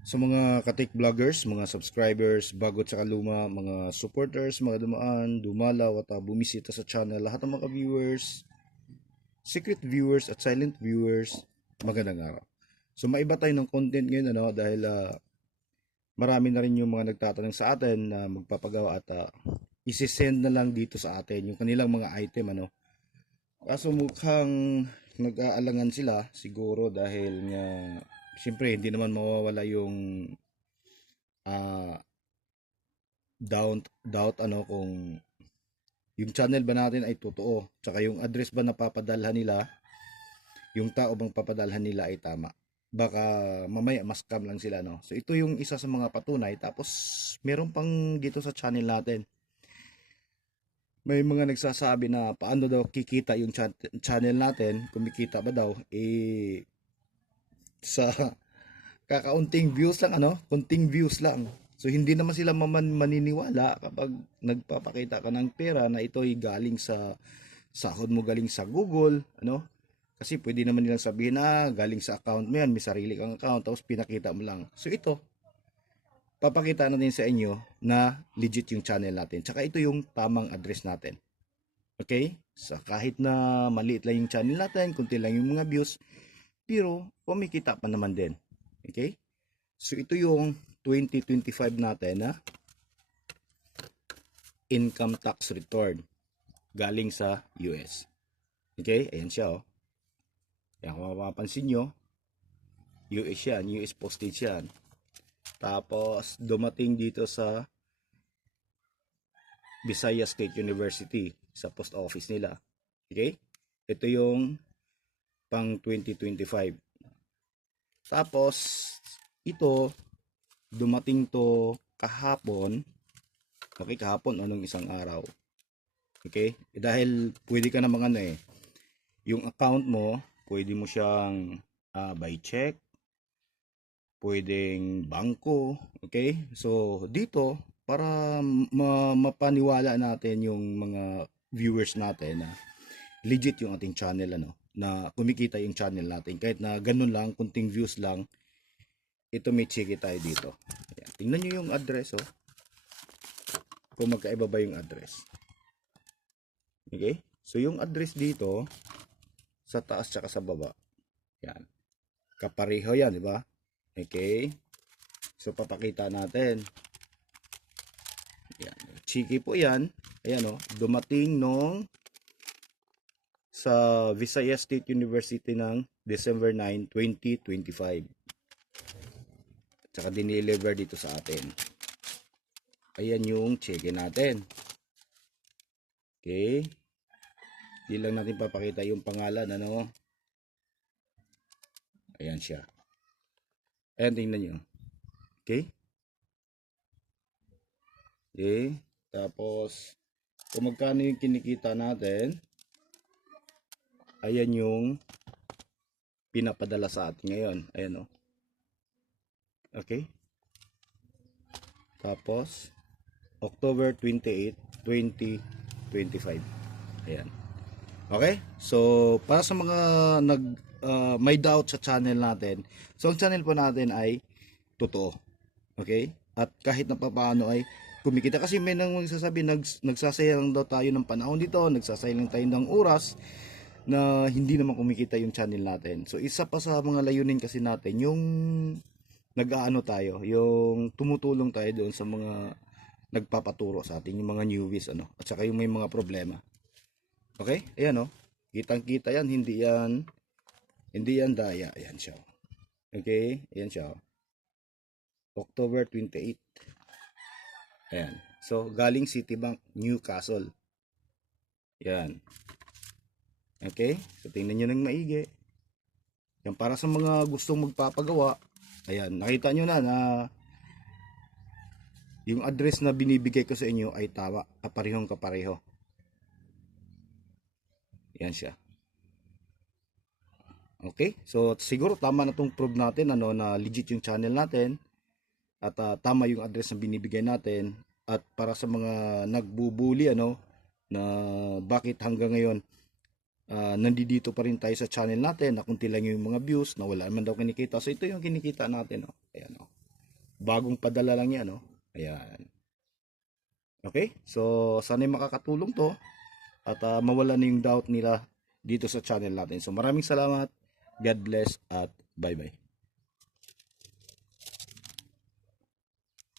Sa mga katik vloggers, mga subscribers, bago at saka luma, mga supporters, mga dumaan, dumalaw at bumisita sa channel, lahat ng mga viewers, secret viewers at silent viewers, magandang araw. So maiba tayo ng content ngayon dahil marami na rin yung mga nagtatanong sa atin na magpapagawa at isi-send na lang dito sa atin yung kanilang mga item Kaso mukhang nag-aalangan sila siguro dahil nga siyempre hindi naman mawawala yung ah doubt kung yung channel ba natin ay totoo, tsaka yung address ba na papadalhan nila, yung tao bang papadalhan nila ay tama. Baka mamaya scam lang sila So ito yung isa sa mga patunay. Tapos meron pang dito sa channel natin. May mga nagsasabi na paano daw kikita yung channel natin, kumikita ba daw sa kakaunting views lang kunting views lang. So hindi naman sila maniniwala kapag nagpapakita ka ng pera na ito ay galing sa sahod mo, galing sa Google, Kasi pwede naman nilang sabihin na galing sa account mo yan, may sarili kang account, tapos pinakita mo lang. So ito, papakita natin sa inyo na legit yung channel natin. Tsaka ito yung tamang address natin. Okay? So kahit na maliit lang yung channel natin, kunti lang yung mga views, pero kumikita pa naman din. Okay? So ito yung 2025 natin na income tax return galing sa US. Okay? Ayan siya Ayan, kung mapapansin nyo, US yan, US postage yan. Tapos dumating dito sa Visayas State University sa post office nila. Okay? Ito yung pang 2025. Tapos ito dumating to kahapon. Okay, kahapon nung isang araw. Okay? Dahil pwede ka namang yung account mo, pwede mo siyang by check, pwedeng bangko, okay? So dito para mapaniwala natin yung mga viewers natin na legit yung ating channel na kumikita yung channel natin kahit na ganun lang, kunting views lang. Ito may check tayo dito. Ayan. Tingnan nyo yung address kung magkaiba ba yung address. Okay? So yung address dito sa taas tsaka sa baba. Yan. Kapareho yan, di ba? Okay? So papakita natin. Yan. Chiki po yan. Ayan dumating nung sa Visayas State University ng December 9, 2025. Tsaka dineliver dito sa atin. Ayan yung check natin. Okay? Di lang natin papakita yung pangalan Ayan siya. Ayan, tingnan nyo. Okay? Okay? Tapos kung magkano yung kinikita natin, ayan yung pinapadala sa atin ngayon. Ayan Okay? Tapos October 28, 2025. Ayan. Okay? So, para sa mga may doubt sa channel natin, so ang channel po natin ay totoo. Okay? At kahit na paano ay kumikita kasi may nang magsasabi nagsasayang daw tayo ng panahon dito, nagsasayang tayo ng oras na hindi naman kumikita yung channel natin. So isa pa sa mga layunin kasi natin yung nag-aano tayo, yung tumutulong tayo doon sa mga nagpapaturo sa atin, yung mga newbies at saka yung may mga problema. Okay? Ayan kitang-kita yan, hindi yan daya. Ayan siya. Okay? Ayan siya. October 28. Ayan. So, galing Citibank, Newcastle. Ayan. Okay? So, tingnan nyo ng maigi. Yan, para sa mga gustong magpapagawa, ayan, nakita nyo na yung address na binibigay ko sa inyo ay tama, kaparehong kapareho. Yan siya. Okay? So, siguro tama na itong prove natin na legit yung channel natin at tama yung address na binibigay natin. At para sa mga nagbubuli na bakit hanggang ngayon nandito pa rin tayo sa channel natin na kunti lang yung mga views na wala naman daw kinikita. So ito yung kinikita natin Ayan Bagong padala lang yan, no? Ayan. Okay? So, sana'y makakatulong to at mawala na yung doubt nila dito sa channel natin. So, maraming salamat. God bless at bye-bye.